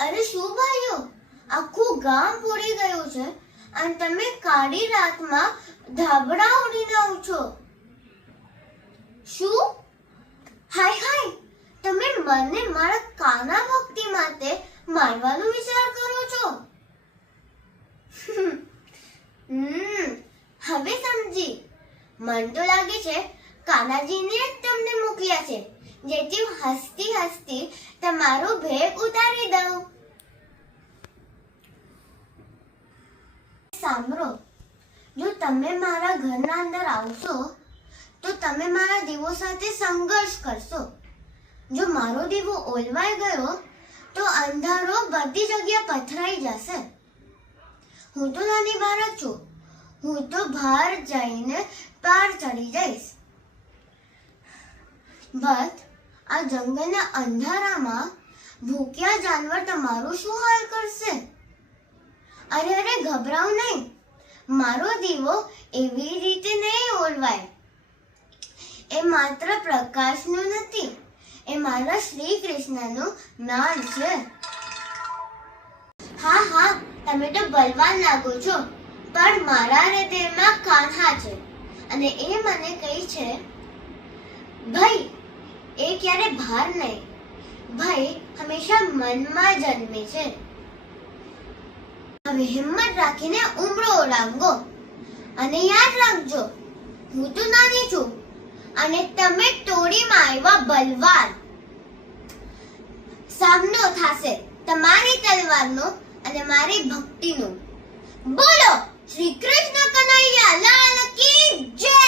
અરે શું ભાઈઓ, આખું ગામ ફોડી ગયું છે અને તમે કાળી રાતમાં ધાબળા ઉડીને આવો છો. શું? હાય હાય, તમે મને મારા કાના ભક્તિ માટે મારવાનો વિચાર કરો છો? હવે સમજી. મન તો લાગે છે કાનાજીને જ તમને મોકલ્યા છે, જેથી હસતી હસતી તમારો ભેગ ઉતારી દઉં. સાંભળો, જો તમે મારા ઘરના અંદર આવશો તો તમે મારા દીવો સાથે સંઘર્ષ કરશો. જો મારો દીવો ઓલવાઈ ગયો તો અંધારો બધી જગ્યા પથરાઈ જશે. હું તો નાની બાળક છું, હું તો બહાર જઈને પાર ચડી જઈશ. બટ આ જંગલના અંધારામાં ભૂખ્યા જાનવર તમારું શું હાલ કરશે? અરે અરે, ગભરાવ નહીં. મારો દીવો એવી રીતે નહીં ઓલવાય. એ માત્ર પ્રકાશનું નથી, એ મારા શ્રી કૃષ્ણનું નામ છે. હા હા, તમે તો બલવાન લાગો છો, પણ મારા હૃદયમાં કાન્હા છે અને એ મને કહે છે, ભાઈ એ ક્યારે બહાર નહીં, ભાઈ હંમેશા મનમાં જન્મે છે. હવે હિંમત રાખીને ઉમરો ઓળંગો અને યાદ રાખજો, હું તો નાની છું અને તમે ટોળીમાં આવ્યા બલવાન. સામનો થશે તમારી તલવારનો અને મારી ભક્તિનો. બોલો શ્રી કૃષ્ણ કનૈયા લાલ કી જય.